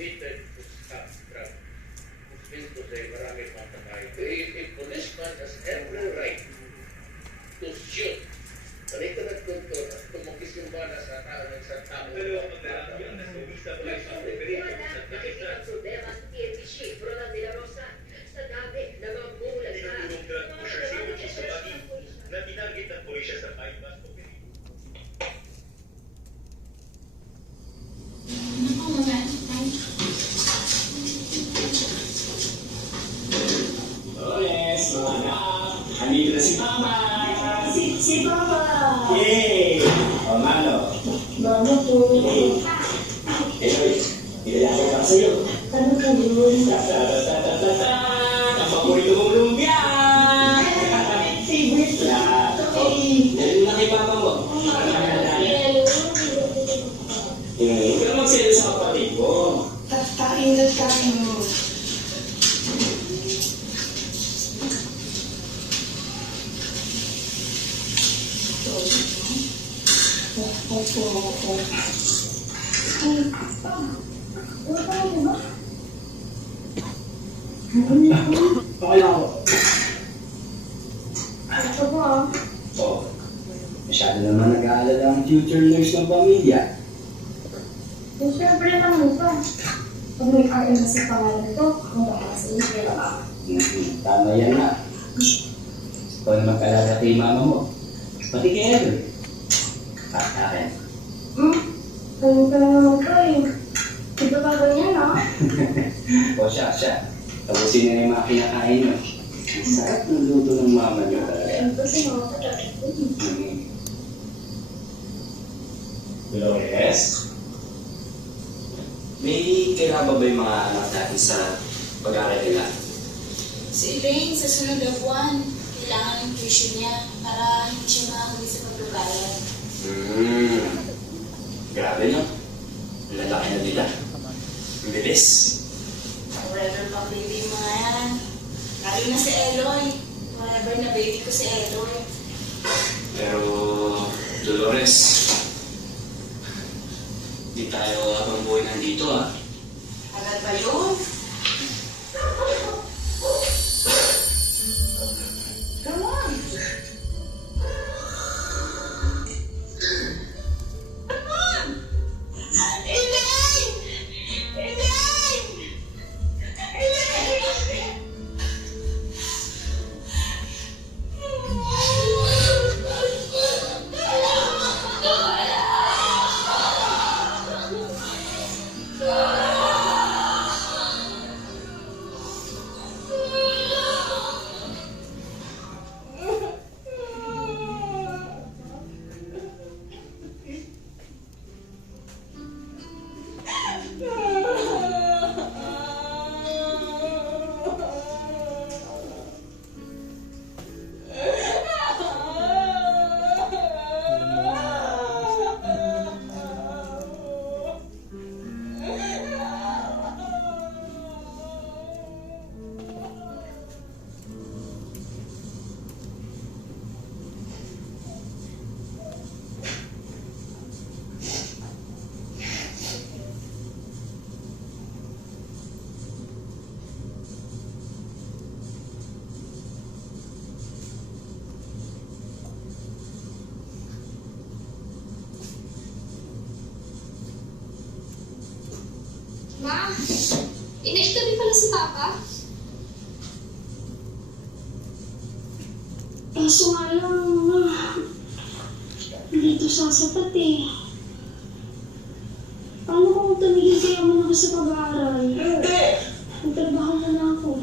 committed to stop drug. Means to say, marami pang tatay. A policeman has every right to shoot. Balik ka nagkontrol at tumukis yung bala sa tao ng isang tao. Pero ang lalaki ang nasubisa pa lang sa Wala, nakikita ang problema sa PNP Chief Ronald De La Rosa sa dami na mga bulag na. Yung drug pusher si Uchi Sabagi na tinarget ng pulisya sa bypass operation. Oh yes, mga anak. Andito na si Mama. Si Papa. Yay! O, Mano. Mama po. Yay! Eloy, ilalagay lang sa'yo. Ano ka yun? Ta-ta-ta-ta-ta-ta! Ang paborito mong lumpia! Favorite ko. Okay. Nalito na kay Papa mo. Huwag ka magselo sa kapatid mo. Kain na kain mo. Opo. Ay, pa. Wala pa rin ba? Okay lang ako. Ito po ah. Oh, masyado naman nag-aalala ang future nurse ng pamilya. Yung syempre naman ito. Pag may RM na sa pangalan nito, ang baka sa inyo. Tama yan na. Ikaw na mag-alala kay mama mo. Pati kay Ever. At akin. Ano ka naman ito eh. Di ba ba ganyan ah? O siya. Tapusin na yung mga kinakain mo. Ang sarap ng luto ng mama niyo talaga. Ito si mga kapatid. Dolores? May kailangan ba yung mga anak natin sa pag-aaral nila? Si Elaine, sa sunod na buwan, kailangan ng tuition niya para hindi siya makakuli sa pagbabayad. Grabe no? Ang lalaki na nila. Ang bilis. Forever pa baby mo nga yan. Lalo na si Eloy. Forever na baby ko si Eloy. Pero, Dolores, di tayo habang buhay nandito ah. Agad ba yun? Come on! Come on! Elaine! Elaine! Elaine! Ma, inextabi pala si Papa. Kaso nga lang, dito sasapat eh. Paano kung tumigil kaya mo na ako sa pag-aaral? Hindi! Magtrabaho na na ako.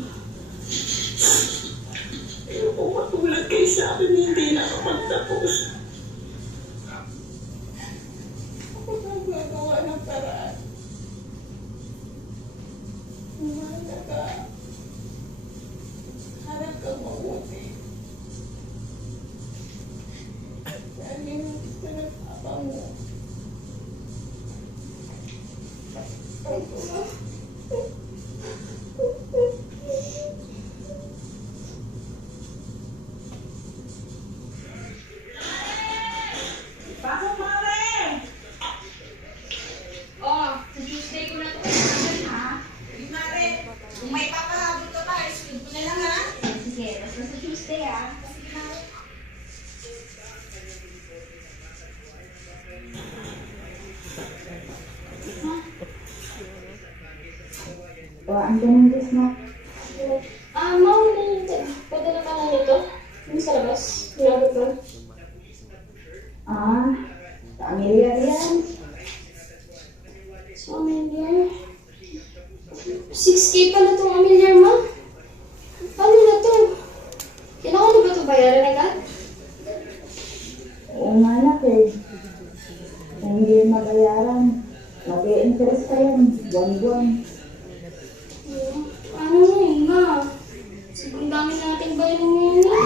Ayoko matulad kayo sa akin hindi nakapagtapos. Ako nang gagawa ng paraan. Umana ka. Harap kang mabuti. Dahil yung gusto ng papa mo. Oh, sa Tuesday ko na ito kailangan ha. Ang ganun Diyos na. Ma'am, padala ka lang ito. Yung sa labas. Nilabot mo. Sa Amelia yan. Sa Amelia. 6K pala itong Amelia, ma. Ano na to? Kailangan na ba ito bayaran agad? Oo nga anak eh. Kung hindi yun mabayaran, mag-i-interest ka yan. Buwan-buwan. Ano na eh, ma? Sobrang dami nating bayaran ngayon eh.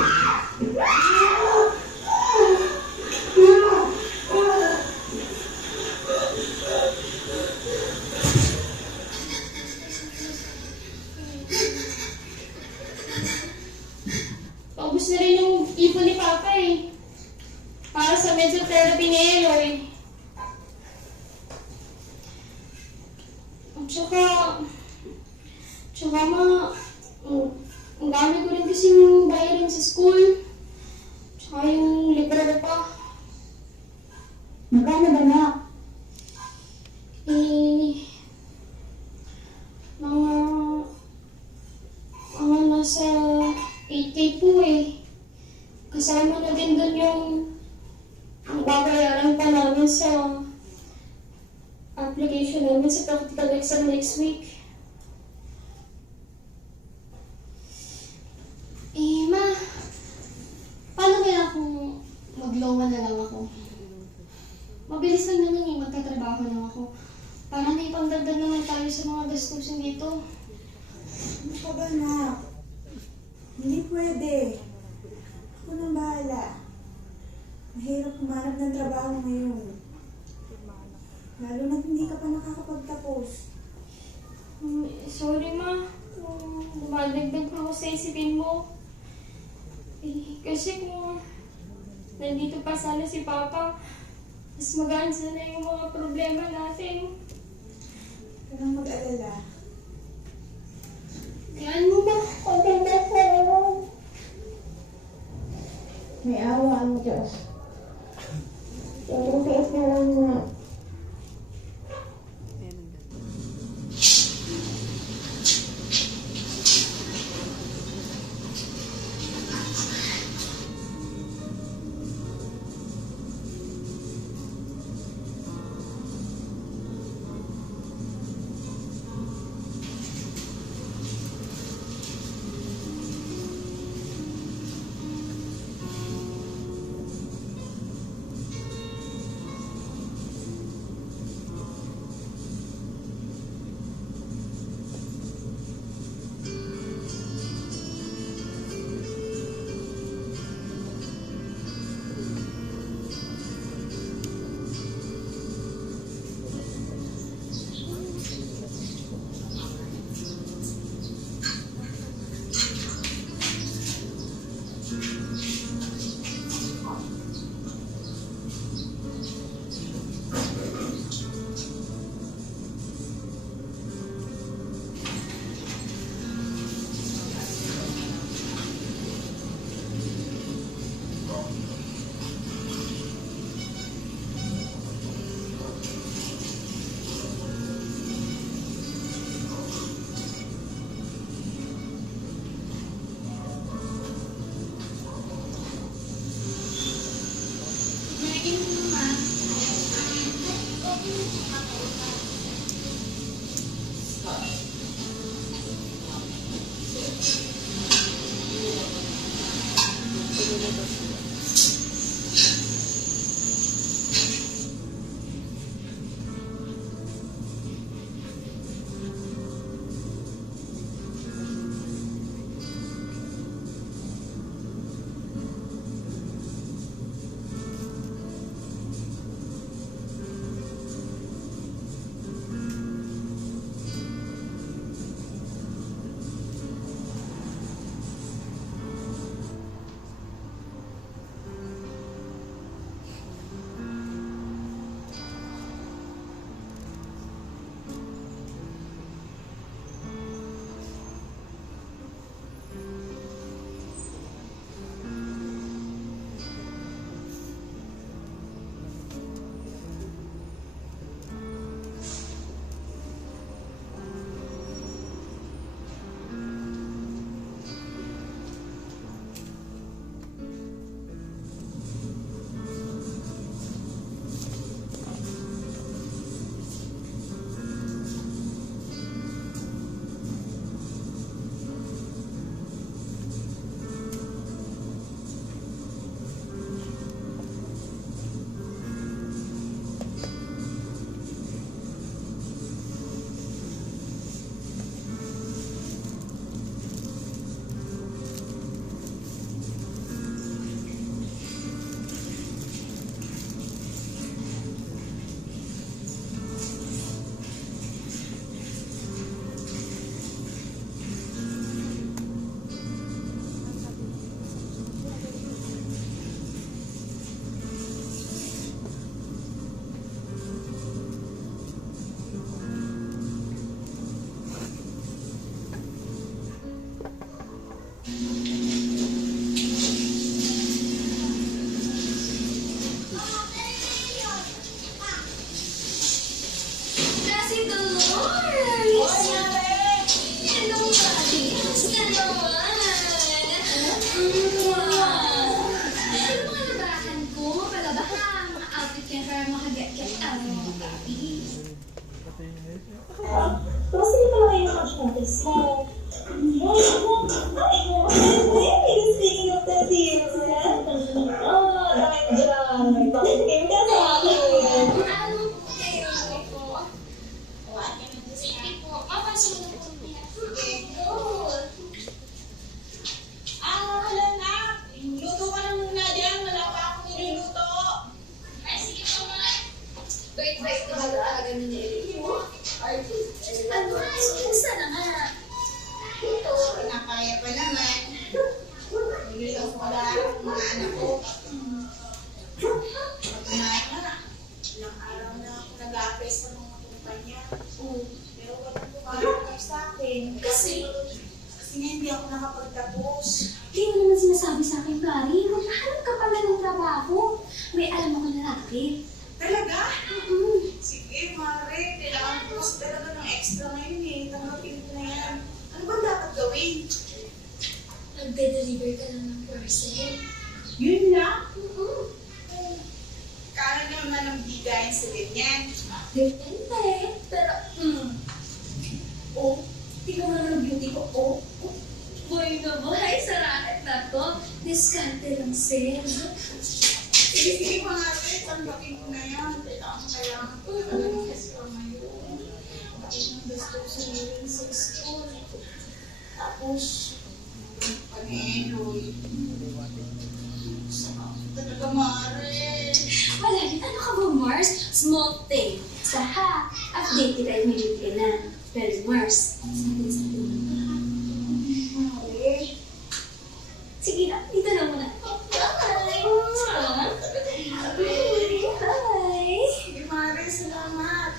Paubos na rin yung ipon ni Papa eh. Para sa medyo therapy ni Eloy. Tsaka ma, ang dami ko rin kasi yung bayarin sa school. Tsaka yung libre pa. Magkano ba na? Mga nasa 8K po eh. Kasama na din dun yung babayaran pa namin sa application namin sa practical exam next week. Ma, paano kaya kung mag-lowa na lang ako? Mabilis lang naman yung magtatrabaho lang ako. Para may pangdagdag naman tayo sa mga gastusin dito. Ano ka ba na? Hindi pwede. Ako nang bahala. Mahirap humanap ng trabaho ngayon. Lalo na hindi ka pa nakakapagtapos. Sorry ma, dumadagdag pa ako sa isipin mo. Kasi kung nandito pa sana si Papa, mas magaan sana yung mga problema natin. Kailangan mag-alala. Yan mo ba? Konting na. May awa ang Diyos. Yung tiis na lang na. si Dolores! Hello, Mari! Kamusta naman? Ano mga labahan ko? Palabahan, mga outfit niya para makaget-get out ng mga papi. Tapos hindi pala kayo nakashoppers mo. Speaking of the theater, dahil dyan, may pakikim ka sa akin. Ano po kayo po? Sige po, mapansin mo na po niya. Good. Wala na. Luto ka na muna dyan. Wala pa akong niluluto. Ay, sige po, ma. Wait, talaga nililihi mo? Ano, kumusta na nga? Ito, nakaya pa naman. Niluluto ko lang ang mga anak ko. Kumain na. Ilang araw na ako nag-a-apply sa mga kumpanya. Pero walang pumarap sa akin. Kasi nga hindi ako nakapagtapos. Hindi mo naman sinasabi sa akin, Kari. Maghahanap ka pala ng trabaho. May alam ako na natin. Talaga? Sige, Mare. Kailangan ko kasi talaga ng extra ngayon eh. Tanggapin ko na yan. Ano ba dapat gawin? nagde-deliver ka lang ng parcel. Yun lang? Kala naman ang bigayin sa ganyan. Depende. Pero, tingnan mo naman ang beauty ko. Boy na boy, sa racket na to. Discante lang, sir. Sige, mga ate, tanggapin ko na yan. Kailangan ko na ng extra ngayon. Bakit nang gusto ko sa living sa school? Tapos, pag-enjoy. Talaga, Mare. Wala din. Ano ka ba, Mars? Small thing. Sa ha, updated ay minute ka na. Pero Mars, sabi sa Mare. sige na, dito na muna. Bye! Bye! Sige, Mare, salamat.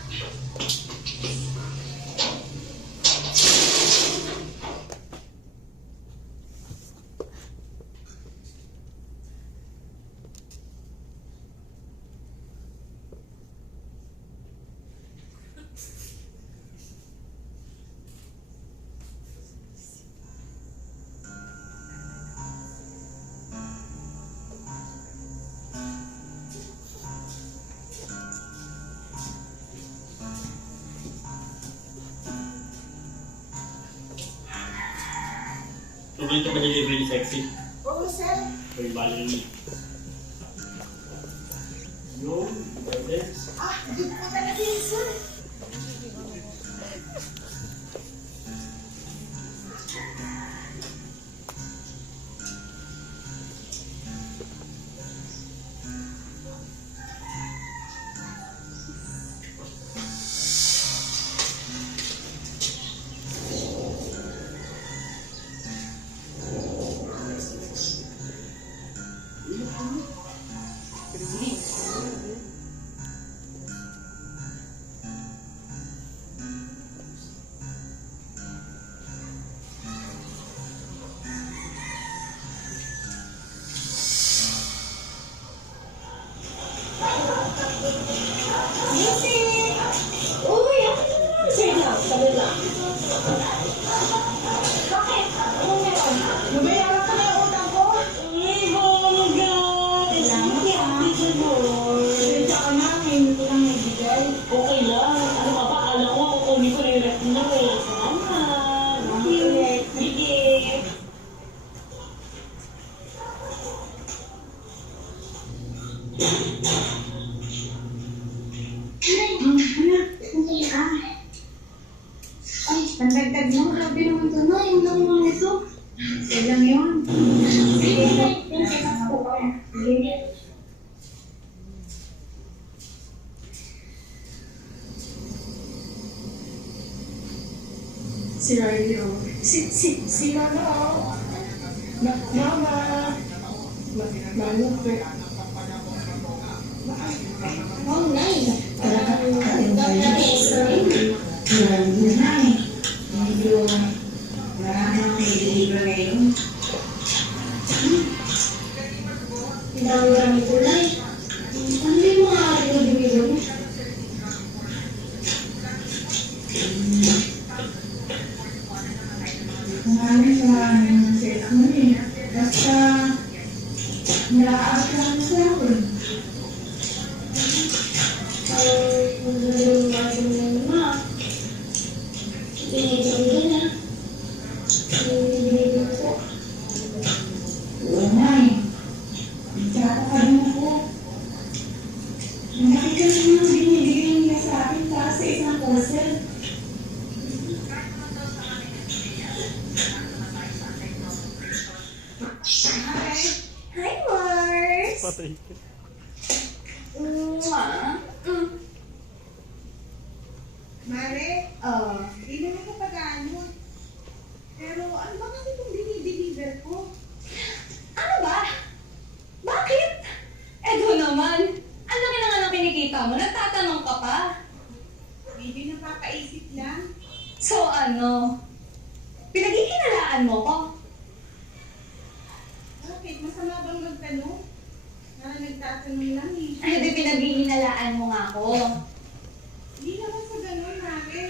Tuloy ka ba delivery ni Sexy? Oo, sir. O yung bala niya? Yung, pwede. Hindi ko talaga yun, sir. Pandagdag mo, grabe naman ito na. Yung naman ito. Sige lang yun. Sige. Si Riley, oh. Si Mama, oh. Mama. Mama, Oh, nice. Medyo marami akong i-deliver ngayon. Ang dami-dami kulay. Ano yung mga deliver mo? Marami sa mga cellphone eh. Basta, nalaabot lang sa akin. Hi, Mars! Patay ka. Mare, hindi naman ko pag-ano. Pero ano ba kasi itong dinideliver ko? Ano ba? Bakit? Edo naman. Ang laki na nga ng kinikita mo. Nagtatanong ka pa. Medyo napapaisip lang. So ano? Pinag-iinalaan mo ko? Bakit? Masama bang magtanong? Parang nagtatanong lang eh. Ay, di pinag-iinalaan mo nga ako. Hindi naman sa ganun, Mare.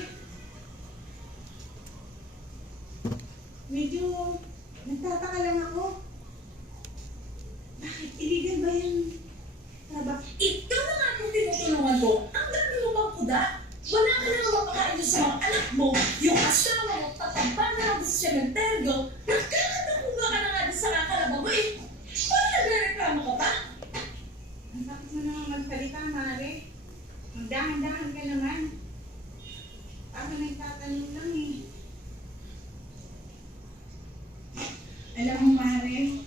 Medyo nagtataka lang ako. Bakit? Illegal ba yan? Ikaw na nga kung tinutulungan ko. Ang dami mo bang kuda? Wala ka na mapakain sa mga anak mo. Yung asawa mo, tatamba na lang sa sementeryo. Nagkakatakuga ka na nga sa kakalaba mo eh. Wala nagre-reklamo ka pa? Ang bakit mo naman magsalita, Mare? Magdahan-dahan ka naman. Ako nagtatanong lang eh. Alam mo, Mare,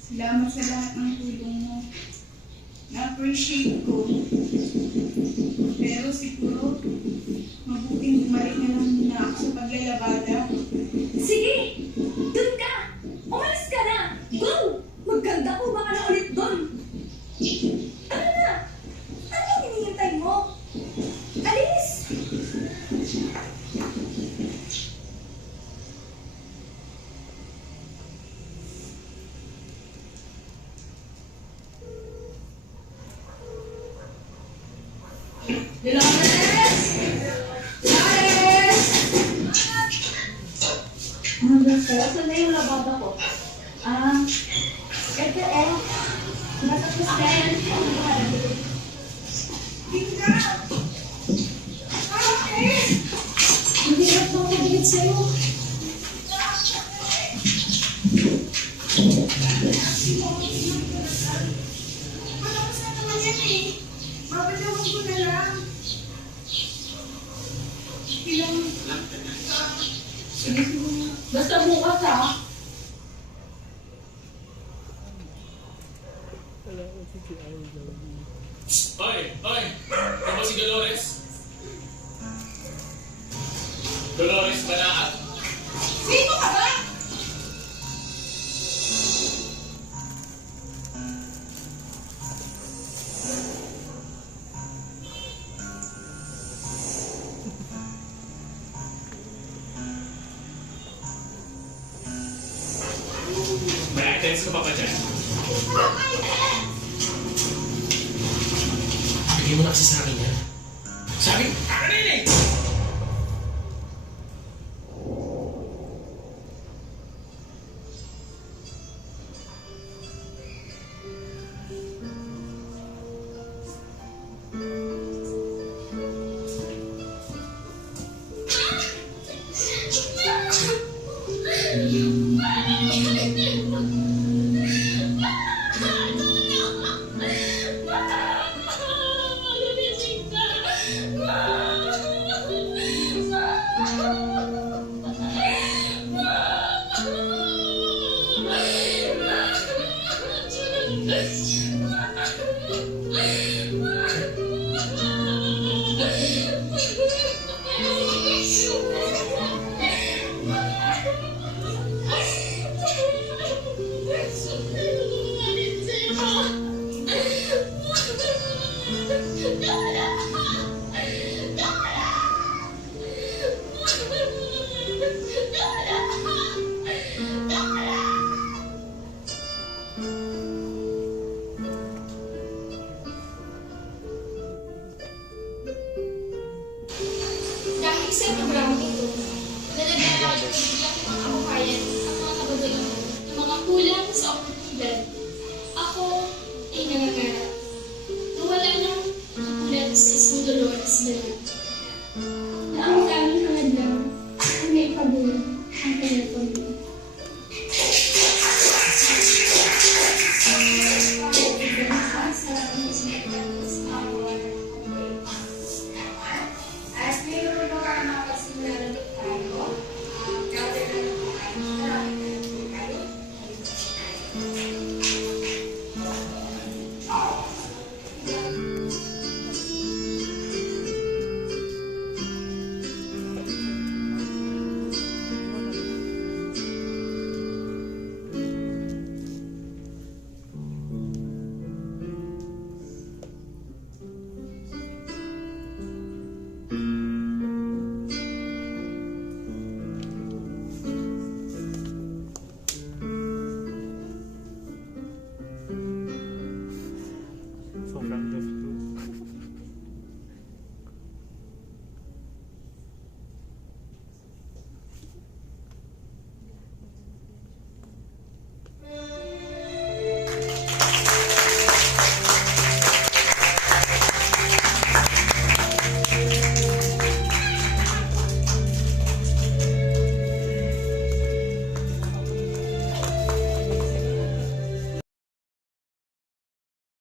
salamat sa lahat ng tulong mo. Na-appreciate ko. Pero siguro, mabuting bumalik na lang muna ako sa paglalabada. Sige! Doon ka! Umalis ka na! Go! Maganda ko baka na ulit doon! Ano na? Ano yung hinihintay mo? Alis! Dolores! Dolores! Ano ba po? Saan na yung labada ko? Ito eh. Matapos na yan. Tingga! Bakit? Hindi na po mabigat sa'yo. Malakas na naman yan eh. Babalawan ko na lang. Ilang... Basta bukas ha. Oy! Oy! Ano si Dolores? Dolores Manaat? Sino ka ba? May items ka pa ba dyan? Bigyan mo na kasi sa akin yan. Sabi, akin na yun eh! Ay, isa yung marami